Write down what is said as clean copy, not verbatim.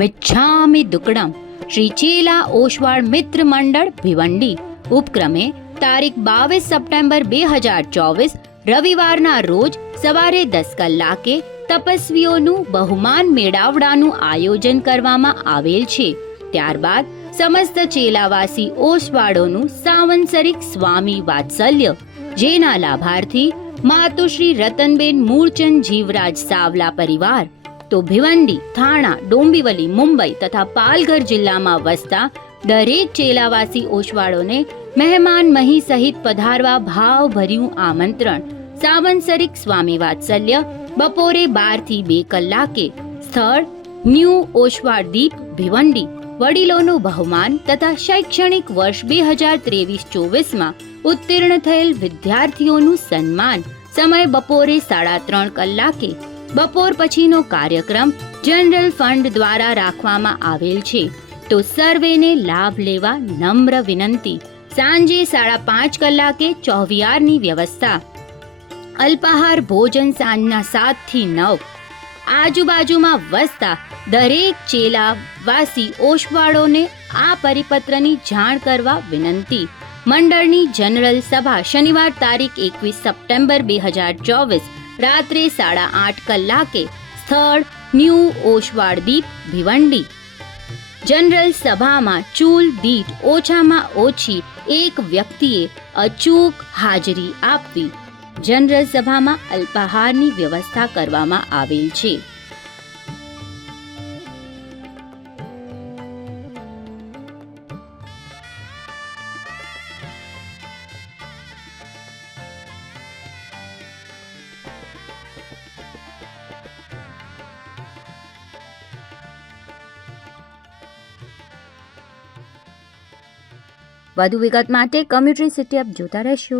મિચ્છામિ દુક્કડમ શ્રી ચેલા ઓસવાળ મિત્ર મંડળ ભિવંડી ઉપક્રમે તારીખ 22 સપ્ટેમ્બર 2024 રવિવારના રોજ સવારે 10 કલાકે તપસ્વીઓનું બહુમાન મેળાવડાનું આયોજન કરવામાં આવેલ છે. ત્યારબાદ સમસ્ત ચેલાવાસી ઓસવાળોનું સાવંસરિક સ્વામી વાત્સલ્ય, જેના લાભાર્થી માતુશ્રી રતનબેન મૂળચંદ જીવરાજ સાવલા પરિવાર તો ભિવંડી, થાણા, ડોંબિવલી, મુંબઈ તથા પાલઘર જિલ્લામાં વસતા દરેક ચેલાવાસી ઓસવાળોને મહેમાન મહી સહિત પધારવા ભાવભર્યું આમંત્રણ. સાવંસરિક સ્વામી વાત્સલ્ય બપોરે 12 થી 2 કલાકે. સ્થળ ન્યૂ ઓસવાળ દીપ, ભિવંડી. વડીલોનું બહુમાન તથા શૈક્ષણિક વર્ષ 2023-24માં ઉત્તીર્ણ થયેલ વિદ્યાર્થીઓનું સન્માન. સમય બપોરે 3:30 કલાકે. બપોર પછીનો કાર્યક્રમ જનરલ ફંડ દ્વારા રાખવામાં આવેલ છે, તો સર્વેને લાભ લેવા નમ્ર વિનંતી. સાંજે 5:30 કલાકે ચોવિયારની વ્યવસ્થા. અલ્પાહાર ભોજન સાંજના 7 થી 9. આજુબાજુમાં વસતા દરેક ચેલાવાસી ઓસવાળોને આ પરિપત્રની જાણ કરવા વિનંતી. મંડળની જનરલ સભા શનિવાર તારીખ 21 સપ્ટેમ્બર 2024 રાત્રે 8:30 કલાકે. સ્થળ ન્યૂ ઓસવાળ દીપ, ભિવંડી. જનરલ સભામાં ચૂલ દીઠ ઓછામાં ઓછી એક વ્યક્તિએ અચૂક હાજરી આપવી. જનરલ સભામાં અલ્પાહારની વ્યવસ્થા કરવામાં આવેલ છે. વધુ વિગત માટે કમ્યુનિટી સિટી અપ જોતા રહેશો.